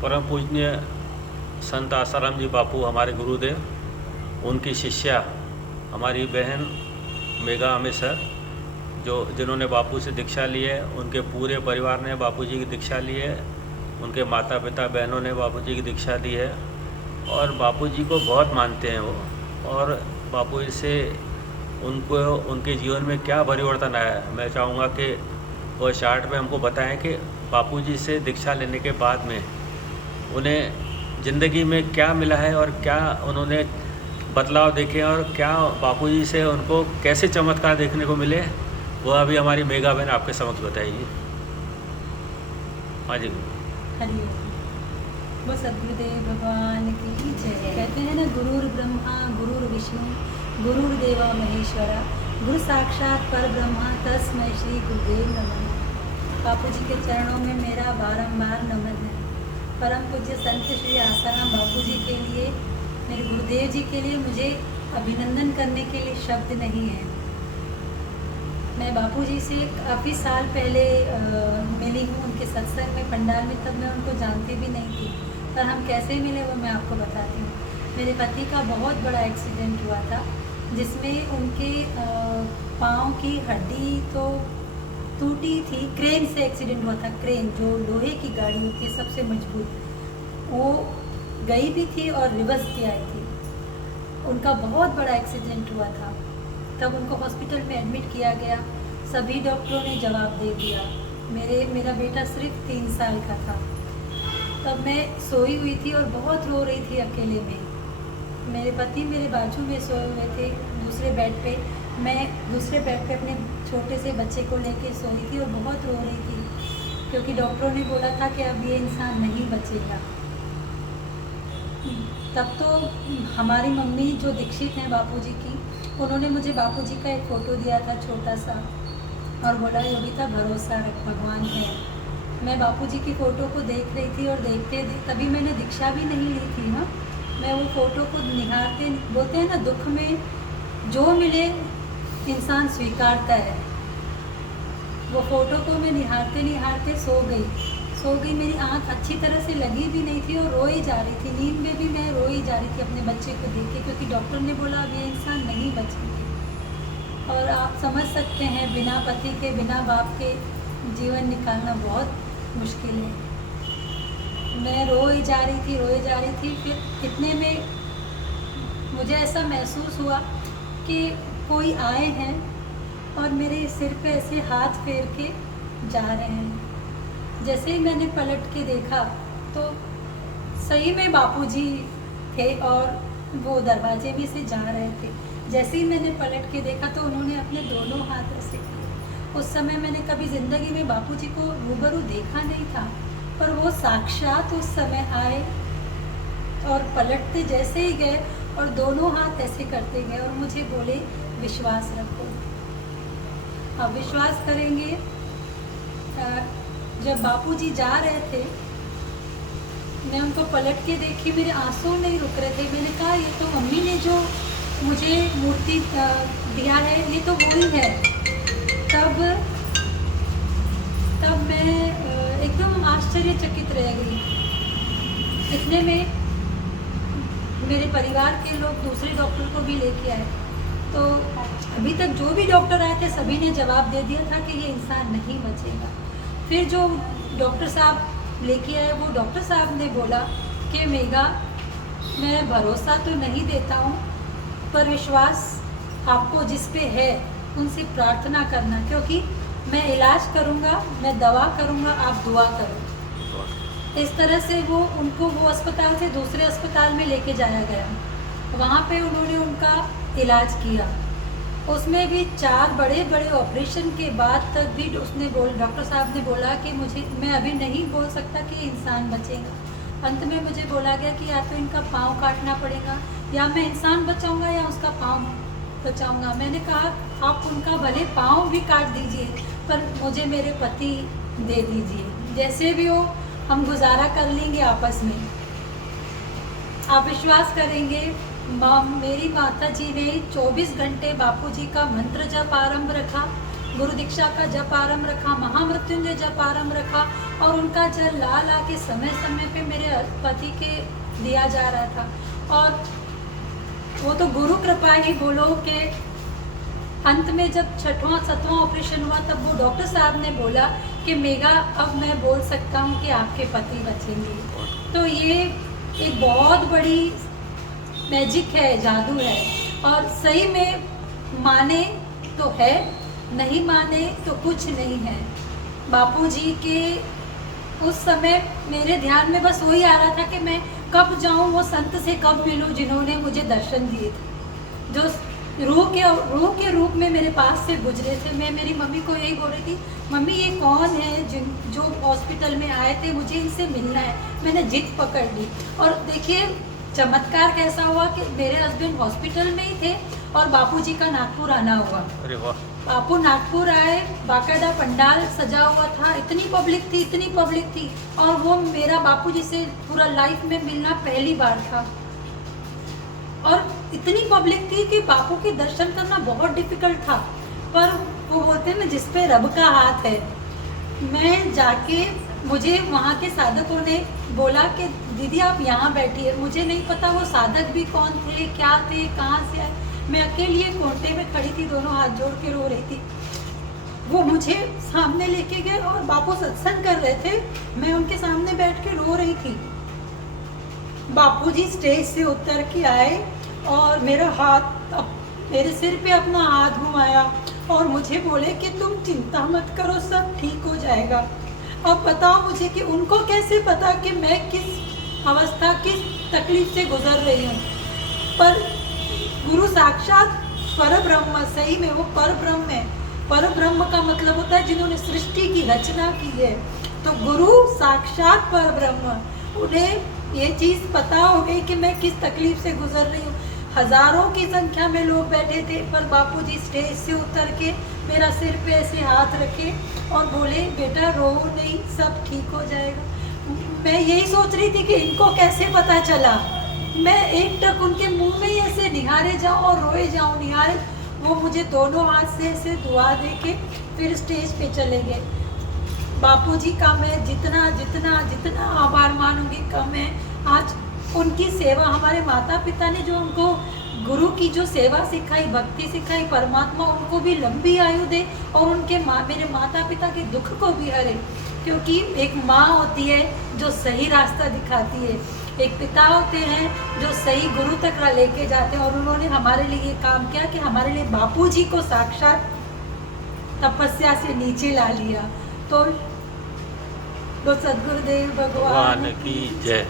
परम पूजनीय संत आसाराम जी बापू हमारे गुरुदेव, उनकी शिष्या हमारी बहन मेघा अमित सर, जिन्होंने बापू से दीक्षा ली है, उनके पूरे परिवार ने बापू जी की दीक्षा ली है। उनके माता पिता बहनों ने बापू जी की दीक्षा दी है और बापू जी को बहुत मानते हैं वो। और बापू जी से उनको उनके जीवन में क्या परिवर्तन आया है, मैं चाहूँगा कि वो शार्ट में हमको बताएं कि बापू जी से दीक्षा लेने के बाद में उन्हें ज़िंदगी में क्या मिला है और क्या उन्होंने बदलाव देखे और क्या बापूजी से उनको कैसे चमत्कार देखने को मिले, वो अभी हमारी मेघा बहन आपके समक्ष बताएगी। हाँ जी। हरि वो सद्गुरुदेव भगवान की जय। कहते हैं ना, गुरुर ब्रह्मा गुरुर विष्णु गुरुर्देवा महेश्वरा, गुरु साक्षात पर ब्रह्मा तस्मै श्री गुरुदेव नमः। बापू जी के चरणों में मेरा बारंबार नमन है। परम पूज्य संत श्री आसाराम बापू जी के लिए, मेरे गुरुदेव जी के लिए मुझे अभिनंदन करने के लिए शब्द नहीं है। मैं बापू जी से काफ़ी साल पहले मिली हूँ उनके सत्संग में, पंडाल में। तब मैं उनको जानती भी नहीं थी, पर हम कैसे मिले वो मैं आपको बताती हूँ। मेरे पति का बहुत बड़ा एक्सीडेंट हुआ था, जिसमें उनके पाँव की हड्डी तो टूटी थी। क्रेन से एक्सीडेंट हुआ था। क्रेन जो लोहे की गाड़ी होती है सबसे मजबूत, वो गई भी थी और रिवर्स भी आई थी। उनका बहुत बड़ा एक्सीडेंट हुआ था। तब उनको हॉस्पिटल में एडमिट किया गया। सभी डॉक्टरों ने जवाब दे दिया। मेरा बेटा सिर्फ 3 साल का था। तब मैं सोई हुई थी और बहुत रो रही थी अकेले में। मेरे पति मेरे बाजू में सोए हुए थे दूसरे बेड पे। मैं दूसरे बेड पे अपने छोटे से बच्चे को लेके सोई थी और बहुत रो रही थी, क्योंकि डॉक्टरों ने बोला था कि अब ये इंसान नहीं बचेगा। तब तो हमारी मम्मी जो दीक्षित हैं बापू जी की, उन्होंने मुझे बापू जी का एक फ़ोटो दिया था छोटा सा, और बोला योगिता भरोसा रख, भगवान है। मैं बापू जी की फ़ोटो को देख रही थी और तभी मैंने दीक्षा भी नहीं ली थी ना। मैं वो फ़ोटो को निहारते, बोलते हैं ना, दुख में जो मिले इंसान स्वीकारता है। वो फ़ोटो को मैं निहारते निहारते सो गई। मेरी आँख अच्छी तरह से लगी भी नहीं थी और रोई जा रही थी। नींद में भी मैं रोई जा रही थी अपने बच्चे को देख के, क्योंकि डॉक्टर ने बोला अब ये इंसान नहीं बचेंगे। और आप समझ सकते हैं, बिना पति के, बिना बाप के जीवन निकालना बहुत मुश्किल है। मैं रोई जा रही थी। फिर इतने में मुझे ऐसा महसूस हुआ कि कोई आए हैं और मेरे सिर पे ऐसे हाथ फेर के जा रहे हैं। जैसे ही मैंने पलट के देखा तो सही में बापूजी थे और वो दरवाजे में से जा रहे थे। जैसे ही मैंने पलट के देखा तो उन्होंने अपने दोनों हाथ ऐसे किए। उस समय मैंने कभी ज़िंदगी में बापूजी को रूबरू देखा नहीं था, पर वो साक्षात उस समय आए और पलटते जैसे ही गए और दोनों हाथ ऐसे करते गए और मुझे बोले विश्वास रखो। आप विश्वास करेंगे, जब बापूजी जा रहे थे मैं उनको पलट के देखी, मेरे आंसू नहीं रुक रहे थे। मैंने कहा ये तो मम्मी ने जो मुझे मूर्ति दिया है, ये तो वो ही है। तब मैं एकदम आश्चर्यचकित रह गई। इतने में मेरे परिवार के लोग दूसरे डॉक्टर को भी लेके आए। तो अभी तक जो भी डॉक्टर आए थे सभी ने जवाब दे दिया था कि ये इंसान नहीं बचेगा। फिर जो डॉक्टर साहब लेके आए, वो डॉक्टर साहब ने बोला कि मेघा, मैं भरोसा तो नहीं देता हूँ, पर विश्वास आपको जिस पे है उनसे प्रार्थना करना, क्योंकि मैं इलाज करूँगा, मैं दवा करूँगा, आप दुआ करो। इस तरह से उनको वो अस्पताल से दूसरे अस्पताल में लेके जाया गया। वहाँ पे उन्होंने उनका इलाज किया। उसमें भी 4 बड़े बड़े ऑपरेशन के बाद तक भी डॉक्टर साहब ने बोला कि मैं अभी नहीं बोल सकता कि इंसान बचेगा। अंत में मुझे बोला गया कि या तो इनका पाँव काटना पड़ेगा, या मैं इंसान बचाऊंगा या उसका पाँव बचाऊंगा। मैंने कहा आप उनका भले पाँव भी काट दीजिए, पर मुझे मेरे पति दे दीजिए। जैसे भी हो हम गुजारा कर लेंगे आपस में। आप विश्वास करेंगे, मेरी माता जी ने 24 घंटे बापूजी का मंत्र जप आरंभ रखा। गुरु दीक्षा का जप आरंभ रखा, महामृत्युंजय जप आरंभ रखा और उनका जल ला ला के समय समय पे मेरे पति के दिया जा रहा था। और वो तो गुरु कृपा ही बोलो कि अंत में जब 6वां 7वां ऑपरेशन हुआ तब वो डॉक्टर साहब ने बोला कि मेगा अब मैं बोल सकता हूँ कि आपके पति बचेंगे। तो ये एक बहुत बड़ी मैजिक है, जादू है। और सही में माने तो है, नहीं माने तो कुछ नहीं है। बापूजी के उस समय मेरे ध्यान में बस वही आ रहा था कि मैं कब जाऊं वो संत से, कब मिलूं जिन्होंने मुझे दर्शन दिए थे, जो रूह के रूप में मेरे पास से गुजरे थे। मैं मेरी मम्मी को यही बोल रही थी, मम्मी ये कौन है जो हॉस्पिटल में आए थे, मुझे इनसे मिलना है। मैंने जिद पकड़ ली और देखिए चमत्कार कैसा हुआ कि मेरे हस्बैंड हॉस्पिटल में ही थे और बापूजी का नागपुर आना हुआ। अरे वाह। बापू नागपुर आए, बाकायदा पंडाल सजा हुआ था, इतनी पब्लिक थी और वो मेरा बापूजी से पूरा लाइफ में मिलना पहली बार था। और इतनी पब्लिक थी कि बापू के दर्शन करना बहुत डिफिकल्ट था, पर वो बोलते हैं ना जिस पे रब का हाथ है। मैं जाके, मुझे वहाँ के साधकों ने बोला कि दीदी आप यहाँ बैठिए। मुझे नहीं पता वो साधक भी कौन थे, क्या थे, कहाँ से आए। मैं अकेली एक कोने में खड़ी थी, दोनों हाथ जोड़ के रो रही थी। वो मुझे सामने लेके गए और बापू सत्संग कर रहे थे, मैं उनके सामने बैठ के रो रही थी। बापूजी स्टेज से उतर के आए और मेरे सिर पे अपना हाथ घुमाया और मुझे बोले कि तुम चिंता मत करो, सब ठीक हो जाएगा। अब बताओ मुझे कि उनको कैसे पता कि मैं किस अवस्था, किस तकलीफ से गुजर रही हूँ। पर गुरु साक्षात परब्रह्म, सही में वो परब्रह्म है। परब्रह्म का मतलब होता है जिन्होंने सृष्टि की रचना की है। तो गुरु साक्षात परब्रह्म, उन्हें ये चीज़ पता हो गई कि मैं किस तकलीफ से गुजर रही हूँ। हजारों की संख्या में लोग बैठे थे, पर बापूजी स्टेज से उतर के मेरा सिर पे ऐसे हाथ रखे और बोले बेटा रो नहीं, सब ठीक हो जाएगा। मैं यही सोच रही थी कि इनको कैसे पता चला। मैं एक टक उनके मुंह में ही ऐसे निहारे जाऊं और रोए जाऊं, निहारे। वो मुझे दोनों हाथ से ऐसे दुआ दे के फिर स्टेज पे चले गए। बापूजी का मैं जितना जितना जितना आभार मानूंगी कम है। आज उनकी सेवा, हमारे माता पिता ने जो हमको गुरु की जो सेवा सिखाई, भक्ति सिखाई, परमात्मा उनको भी लंबी आयु दे और उनके मेरे माता पिता के दुख को भी हरे। क्योंकि एक माँ होती है जो सही रास्ता दिखाती है, एक पिता होते हैं जो सही गुरु तक लेके जाते हैं। और उन्होंने हमारे लिए ये काम किया कि हमारे लिए बापूजी को साक्षात तपस्या से नीचे ला लिया। तो सद्गुरुदेव भगवान की जय।